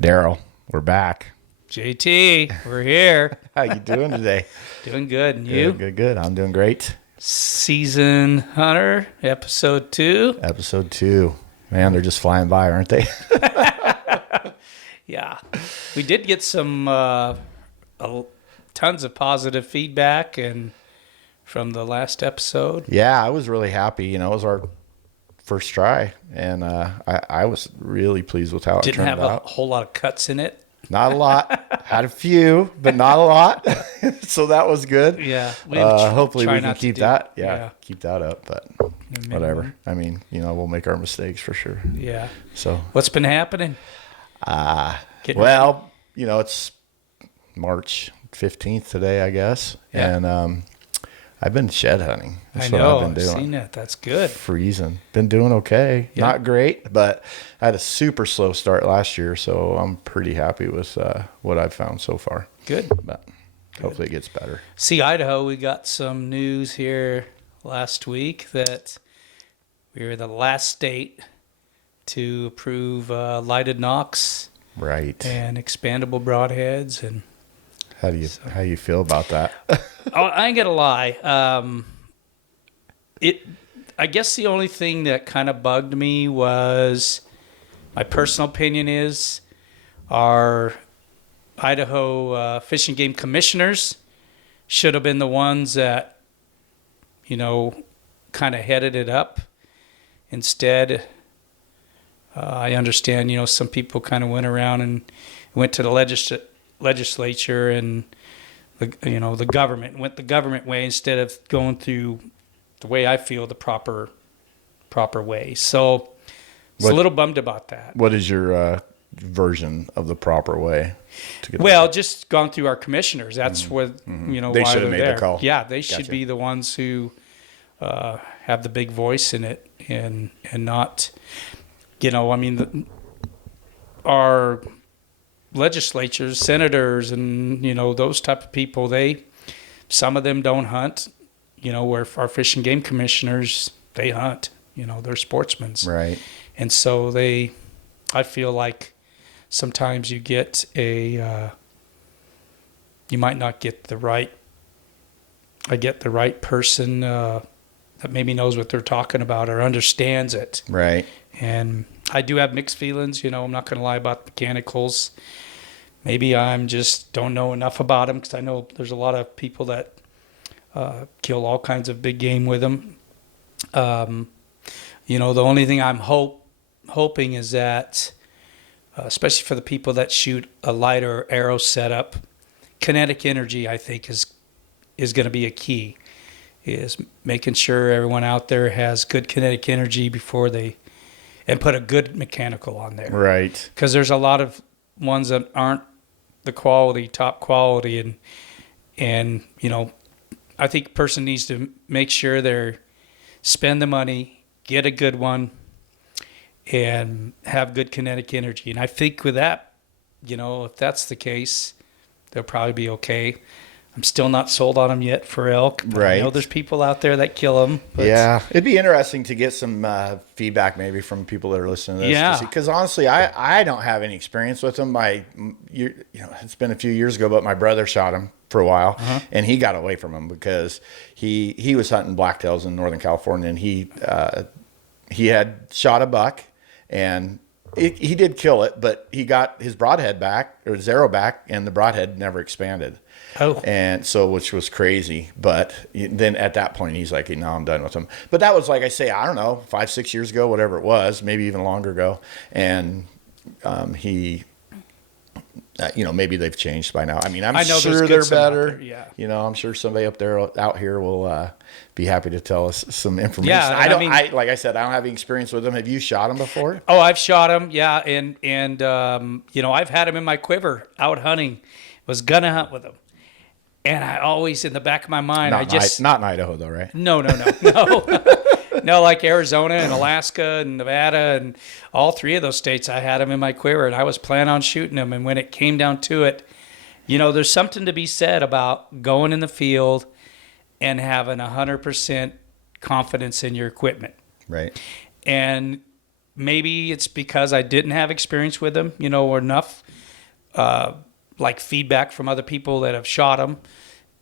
Darrell, we're back. JT, we're here. How you doing today? Doing good. And you? Good. I'm doing great. Season Hunter, episode 2. Episode 2. Man, they're just flying by, aren't they? Yeah. We did get some tons of positive feedback and from the last episode. Yeah, I was really happy. It was our first try, and I was really pleased with how it Didn't turned have out. a whole lot of cuts in it. Not a lot. Had a few, but not a lot. So that was good. Yeah. Hopefully we can keep that. Yeah. Keep that up, but whatever. I mean, we'll make our mistakes for sure. Yeah. So what's been happening? It's March 15th today, I guess. Yeah. And I've been shed hunting. That's I know. what I've been doing. I've seen that. That's good. Freezing. Been doing okay. Yeah. Not great, but I had a super slow start last year, so I'm pretty happy with what I've found so far. Good. But hopefully it gets better. See, Idaho, we got some news here last week that we were the last state to approve lighted Nocks Right. and expandable broadheads. And How do you feel about that? I ain't gonna lie. I guess the only thing that kind of bugged me was, my personal opinion is, our Idaho Fish and Game commissioners should have been the ones that, kind of headed it up. Instead, I understand, some people kind of went around and went to the legislature and the government went the government way instead of going through the way I feel the proper way. So I was a little bummed about that. What is your version of the proper way to get just gone through our commissioners. That's what they why should have they're made there. the call. Yeah, they should Gotcha. be the ones who have the big voice in it and not our legislatures, senators, and those type of people, some of them don't hunt, where our fish and game commissioners, they hunt, they're sportsmen, Right. and so I feel like sometimes you get you might not get the right person that maybe knows what they're talking about or understands it. Right. And I do have mixed feelings, I'm not going to lie about mechanicals. Maybe I'm just don't know enough about them, because I know there's a lot of people that kill all kinds of big game with them. The only thing I'm hoping is that, especially for the people that shoot a lighter arrow setup, kinetic energy, I think, is going to be a key, is making sure everyone out there has good kinetic energy before and put a good mechanical on there. Right. Because there's a lot of ones that aren't the top quality, and I think a person needs to make sure they spend the money, get a good one, and have good kinetic energy. And I think with that, if that's the case, they'll probably be okay. I'm still not sold on them yet for elk. But Right. I know there's people out there that kill them. But Yeah, it'd be interesting to get some feedback maybe from people that are listening to this. Yeah. Because honestly, I don't have any experience with them. It's been a few years ago, but my brother shot him for a while, and he got away from him because he was hunting blacktails in Northern California, and he had shot a buck, and he did kill it, but he got his broadhead back, or his arrow back, and the broadhead never expanded. Oh. And so, which was crazy. But then at that point, he's like, no, I'm done with him. But that was, like I say, I don't know, 5-6 years ago, whatever it was, maybe even longer ago. And maybe they've changed by now. I mean, I'm sure they're better. Yeah. I'm sure somebody out here will be happy to tell us some information. Yeah, like I said, I don't have any experience with them. Have you shot them before? Oh, I've shot them, yeah, and I've had them in my quiver out hunting. Was gonna hunt with them, and I always, in the back of my mind, not in Idaho though, right? No, no, like Arizona and Alaska and Nevada and all 3 of those states, I had them in my quiver, and I was planning on shooting them. And when it came down to it, there's something to be said about going in the field and having 100% confidence in your equipment. Right. And maybe it's because I didn't have experience with them, or enough like feedback from other people that have shot them.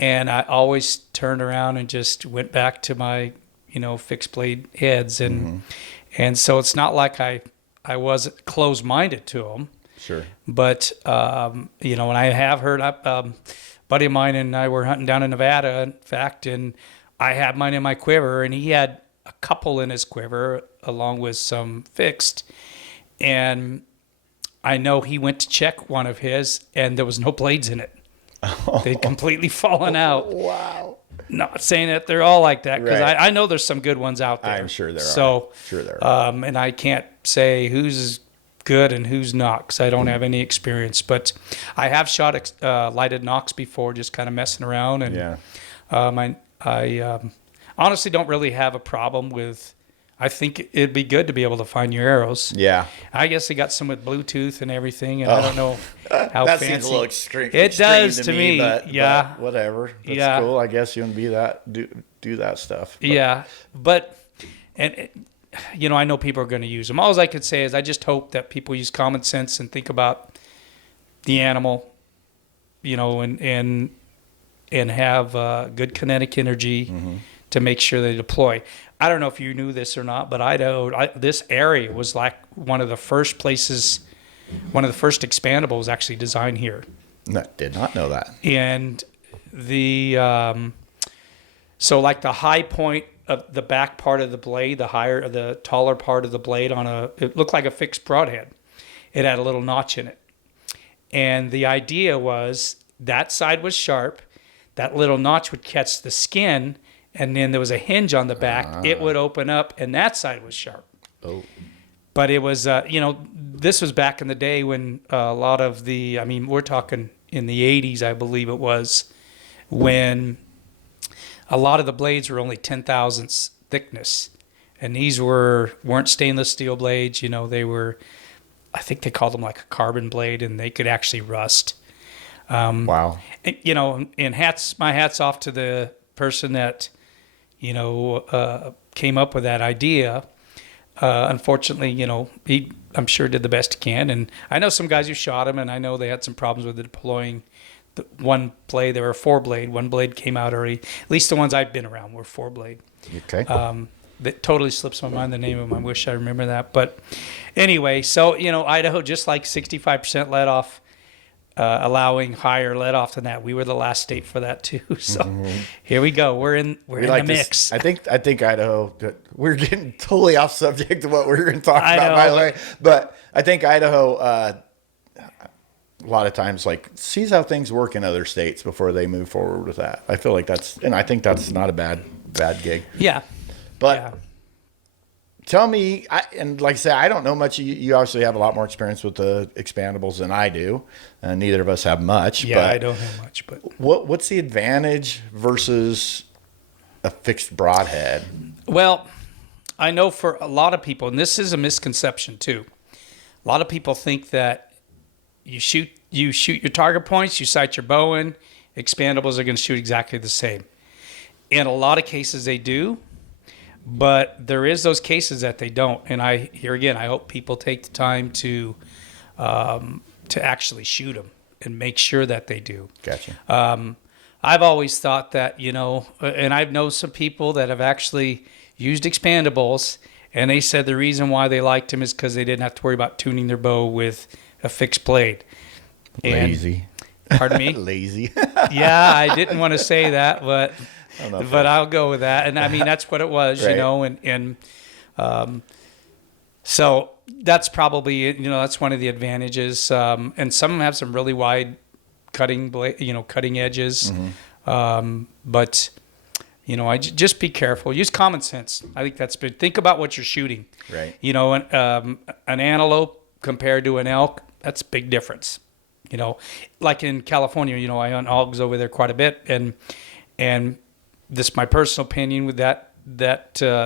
And I always turned around and just went back to my, fixed blade heads. And so it's not like I was closed-minded to them. Sure. But, and I have heard, buddy of mine and I were hunting down in Nevada, in fact, and I had mine in my quiver, and he had a couple in his quiver along with some fixed. And I know he went to check one of his, and there was no blades in it. They'd completely fallen out. Wow. Not saying that they're all like that, because Right. I know there's some good ones out there. I'm sure there are. So, Sure there are. and I can't say who's good and who's not, because I don't have any experience. But I have shot lighted Nocks before, just kind of messing around. And Yeah. I honestly don't really have a problem with. I think it'd be good to be able to find your arrows. Yeah. I guess they got some with Bluetooth and everything, and I don't know how That fancy. seems a little extreme. It does to me. But whatever. That's Yeah. cool. I guess you want to do that stuff. But, Yeah, but I know people are going to use them. All I could say is I just hope that people use common sense and think about the animal, and have good kinetic energy to make sure they deploy. I don't know if you knew this or not, but Idaho, this area was like one of the first places, one of the first expandables actually designed here. No, did not know that. And so like the high point of the back part of the blade, the taller part of the blade it looked like a fixed broadhead. It had a little notch in it. And the idea was that side was sharp, that little notch would catch the skin, and then there was a hinge on the back. It would open up, and that side was sharp. Oh. But it was, this was back in the day when a lot of we're talking in the 80s, I believe it was, when a lot of the blades were only 10 thousandths thickness. And these weren't stainless steel blades. They were, I think they called them like a carbon blade, and they could actually rust. Wow. And my hat's off to the person that, came up with that idea. Unfortunately, he, I'm sure, did the best he can. And I know some guys who shot him, and I know they had some problems with deploying the one blade. They were a 4-blade. One blade came out already. At least the ones I've been around were 4-blade. Okay. That totally slips my mind, the name of them. I wish I remember that. But anyway, so, Idaho, just like 65% let off, allowing higher let off than that. We were the last state for that too. So here we go. We're in the mix. I think Idaho. We're getting totally off subject of what we were going to talk I about, know. by the way. But I think Idaho, a lot of times, sees how things work in other states before they move forward with that. I feel like I think that's not a bad gig. Yeah. But Yeah. tell me, and like I said, I don't know much. You obviously have a lot more experience with the expandables than I do. Neither of us have much. Yeah, but I don't have much, but what's the advantage versus a fixed broadhead? well, I know for a lot of people, and this is a misconception too. A lot of people think that you shoot your target points, you sight your bow in, expandables are going to shoot exactly the same. In a lot of cases, they do. But there is those cases that they don't, and I hope people take the time to actually shoot them and make sure that they do. Gotcha. I've always thought that, and I've known some people that have actually used expandables, and they said the reason why they liked them is because they didn't have to worry about tuning their bow with a fixed blade. Lazy. Pardon me? Lazy. Yeah, I didn't want to say that, but I'll go with that. And I mean, that's what it was, Right. So that's probably, that's one of the advantages. And some of them have some really wide cutting edges. But, just be careful. Use common sense. I think that's good. Think about what you're shooting. Right. An antelope compared to an elk, that's a big difference. Like in California, I hunt hogs over there quite a bit. And this is my personal opinion with that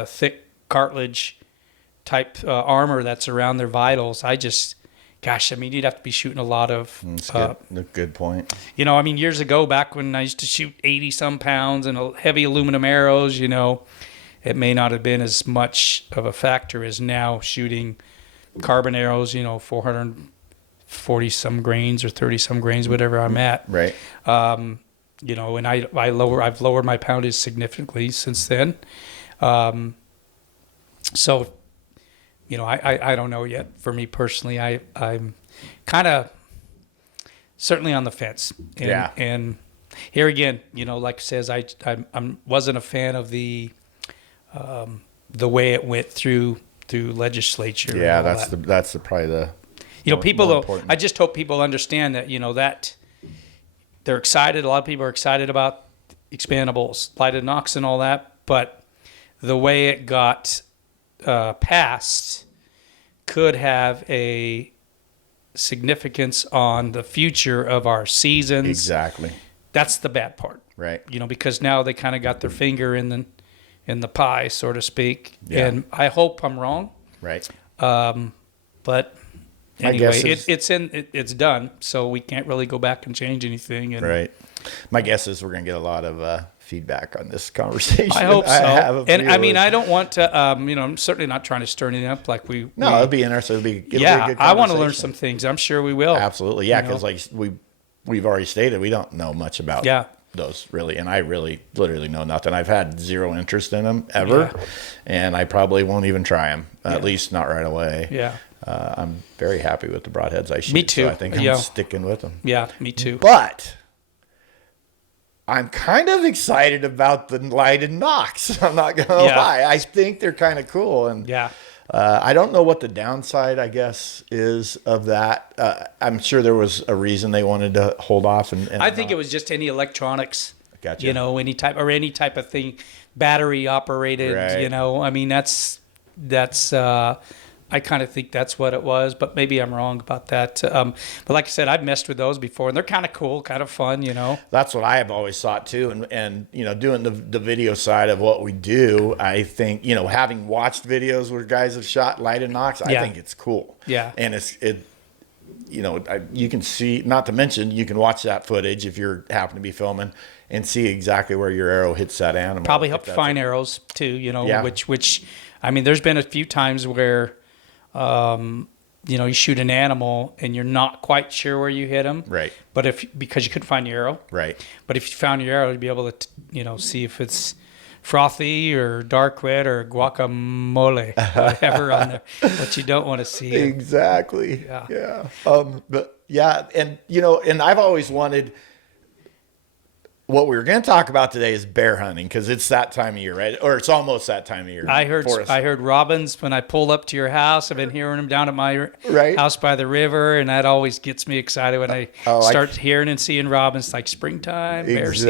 thick cartilage type armor that's around their vitals. You'd have to be shooting a lot of. That's good point. Years ago, back when I used to shoot 80 some pounds and heavy aluminum arrows, it may not have been as much of a factor as now shooting carbon arrows, 440 some grains or 30 some grains, whatever I'm at. Right. And I've lowered my poundage significantly since then. So, I don't know yet. For me personally, I'm kind of certainly on the fence. And here again, like it says, I wasn't a fan of the way it went through legislature. Yeah, that's probably the people more though. I just hope people understand that that they're excited. A lot of people are excited about expandables, lighted Nocks, and all that. But the way it got passed could have a significance on the future of our seasons. Exactly. That's the bad part, right? Because now they kind of got their finger in the pie, so to speak. Yeah. And I hope I'm wrong, right? But anyway, it's done, so we can't really go back and change anything. And right. My guess is we're going to get a lot of feedback on this conversation. I hope so. I don't want to. I'm certainly not trying to stir anything up like we. No, it'll be interesting. It'll be a good I want to learn some things. I'm sure we will. Absolutely, yeah. Because like we've already stated, we don't know much about those really, and I really literally know nothing. I've had zero interest in them ever, and I probably won't even try them. At least not right away. Yeah. I'm very happy with the broadheads I shoot. Me too. So I think I'm sticking with them. Yeah, me too. But I'm kind of excited about the lighted Nocks. I'm not going to lie. I think they're kind of cool. And I don't know what the downside, I guess, is of that. I'm sure there was a reason they wanted to hold off. And I think it was just any electronics. Gotcha. Any type of thing, battery operated. Right. That's. I kind of think that's what it was, but maybe I'm wrong about that. But like I said, I've messed with those before, and they're kind of cool, kind of fun, That's what I have always thought too, and doing the video side of what we do, I think having watched videos where guys have shot lighted Nocks, I think it's cool. Yeah, and you can see, not to mention, you can watch that footage if you're happen to be filming and see exactly where your arrow hits that animal. Probably help find arrows too, which there's been a few times where. You shoot an animal and you're not quite sure where you hit them. Right. But because you couldn't find your arrow. Right. But if you found your arrow, you'd be able to, see if it's frothy or dark red or guacamole, whatever on there, what you don't want to see. Exactly. Yeah. And I've always wanted. What we were going to talk about today is bear hunting because it's that time of year, right? Or it's almost that time of year. I heard robins when I pulled up to your house. I've been hearing them down at my house by the river, and that always gets me excited when I start hearing and seeing robins, like springtime, bear season.